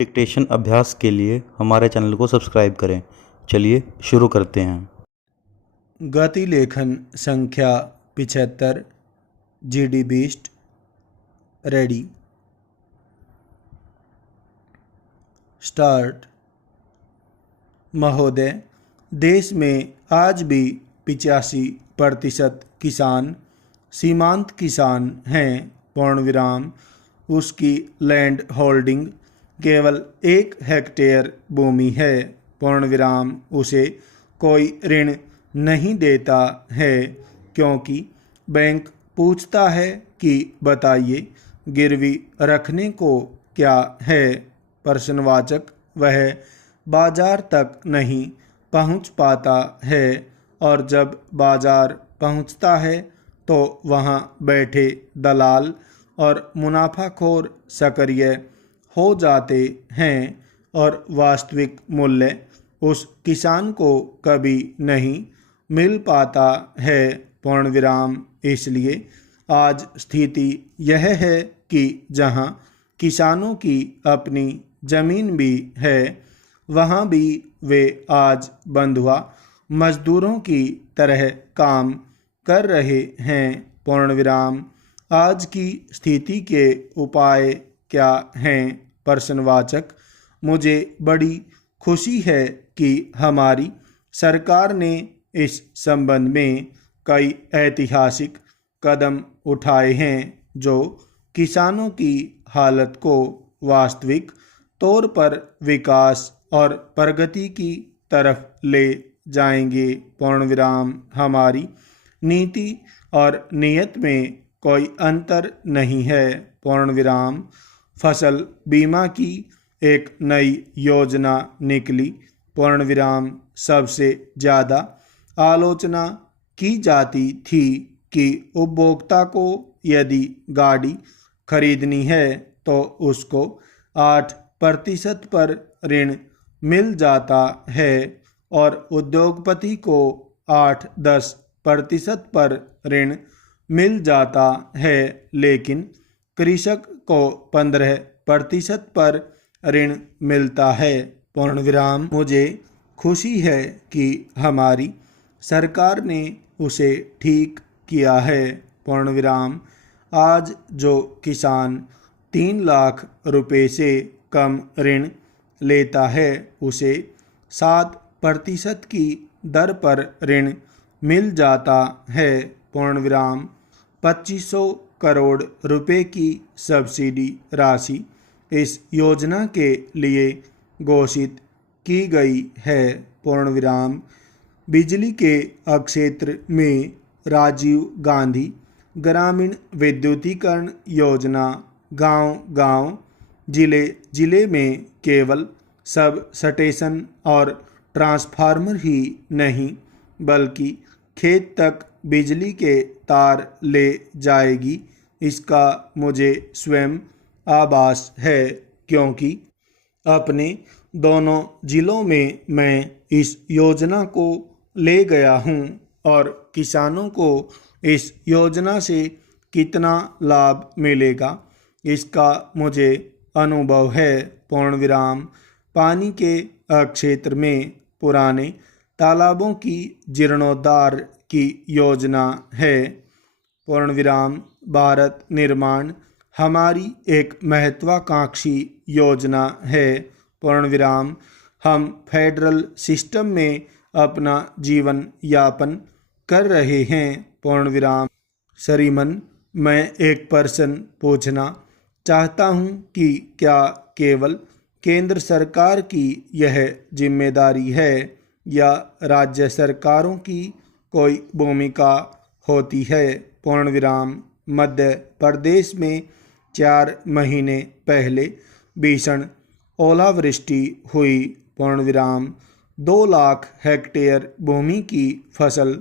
Dictation अभ्यास के लिए हमारे चैनल को सब्सक्राइब करें। चलिए शुरू करते हैं। गति लेखन संख्या 75 GD बीस्ट रेडी स्टार्ट। महोदय, देश में आज भी 85% किसान सीमांत किसान हैं। पूर्ण विराम। उसकी लैंड होल्डिंग केवल 1 हेक्टेयर भूमि है। पूर्ण विराम। उसे कोई ऋण नहीं देता है क्योंकि बैंक पूछता है कि बताइए गिरवी रखने को क्या है। प्रश्नवाचक। वह बाजार तक नहीं पहुंच पाता है और जब बाजार पहुंचता है तो वहां बैठे दलाल और मुनाफाखोर सक्रिय हो जाते हैं और वास्तविक मूल्य उस किसान को कभी नहीं मिल पाता है। पूर्ण विराम। इसलिए आज स्थिति यह है कि जहां किसानों की अपनी जमीन भी है, वहां भी वे आज बंधुआ मजदूरों की तरह काम कर रहे हैं। पूर्ण विराम। आज की स्थिति के उपाय क्या हैं। प्रश्नवाचक। मुझे बड़ी खुशी है कि हमारी सरकार ने इस संबंध में कई ऐतिहासिक कदम उठाए हैं जो किसानों की हालत को वास्तविक तौर पर विकास और प्रगति की तरफ ले जाएंगे। पूर्ण विराम। हमारी नीति और नीयत में कोई अंतर नहीं है। पूर्ण विराम। फसल बीमा की एक नई योजना निकली। पूर्ण विराम। सबसे ज़्यादा आलोचना की जाती थी कि उपभोक्ता को यदि गाड़ी खरीदनी है तो उसको 8% पर ऋण मिल जाता है और उद्योगपति को 8-10% पर ऋण मिल जाता है, लेकिन कृषक को 15% पर ऋण मिलता है। पूर्ण विराम। मुझे खुशी है कि हमारी सरकार ने उसे ठीक किया है। पूर्ण विराम। आज जो किसान 3 लाख रुपए से कम ऋण लेता है उसे 7% की दर पर ऋण मिल जाता है। पूर्ण विराम। 2500 करोड़ रुपए की सब्सिडी राशि इस योजना के लिए घोषित की गई है। पूर्ण विराम। बिजली के क्षेत्र में राजीव गांधी ग्रामीण विद्युतीकरण योजना गांव-गांव, जिले में केवल सब स्टेशन और ट्रांसफार्मर ही नहीं बल्कि खेत तक बिजली के तार ले जाएगी। इसका मुझे स्वयं आभास है क्योंकि अपने दोनों जिलों में मैं इस योजना को ले गया हूं और किसानों को इस योजना से कितना लाभ मिलेगा इसका मुझे अनुभव है। पूर्ण विराम। पानी के क्षेत्र में पुराने तालाबों की जीर्णोद्धार की योजना है। पूर्ण विराम। भारत निर्माण हमारी एक महत्वाकांक्षी योजना है। पूर्ण विराम। हम फेडरल सिस्टम में अपना जीवन यापन कर रहे हैं। पूर्ण विराम। श्रीमन, मैं एक प्रश्न पूछना चाहता हूं कि क्या केवल केंद्र सरकार की यह जिम्मेदारी है या राज्य सरकारों की कोई भूमिका होती है। पूर्ण विराम। मध्य प्रदेश में 4 महीने पहले भीषण ओलावृष्टि हुई। पूर्ण विराम। 2 लाख हेक्टेयर भूमि की फसल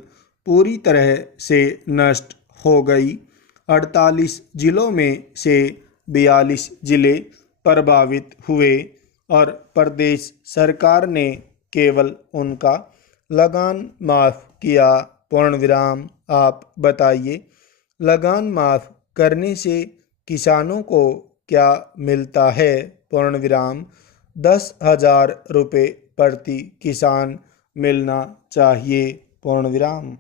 पूरी तरह से नष्ट हो गई। 48 जिलों में से 42 जिले प्रभावित हुए और प्रदेश सरकार ने केवल उनका लगान माफ़ किया। पूर्ण विराम। आप बताइए लगान माफ़ करने से किसानों को क्या मिलता है। पूर्ण विराम। 10,000 रुपये प्रति किसान मिलना चाहिए। पूर्ण विराम।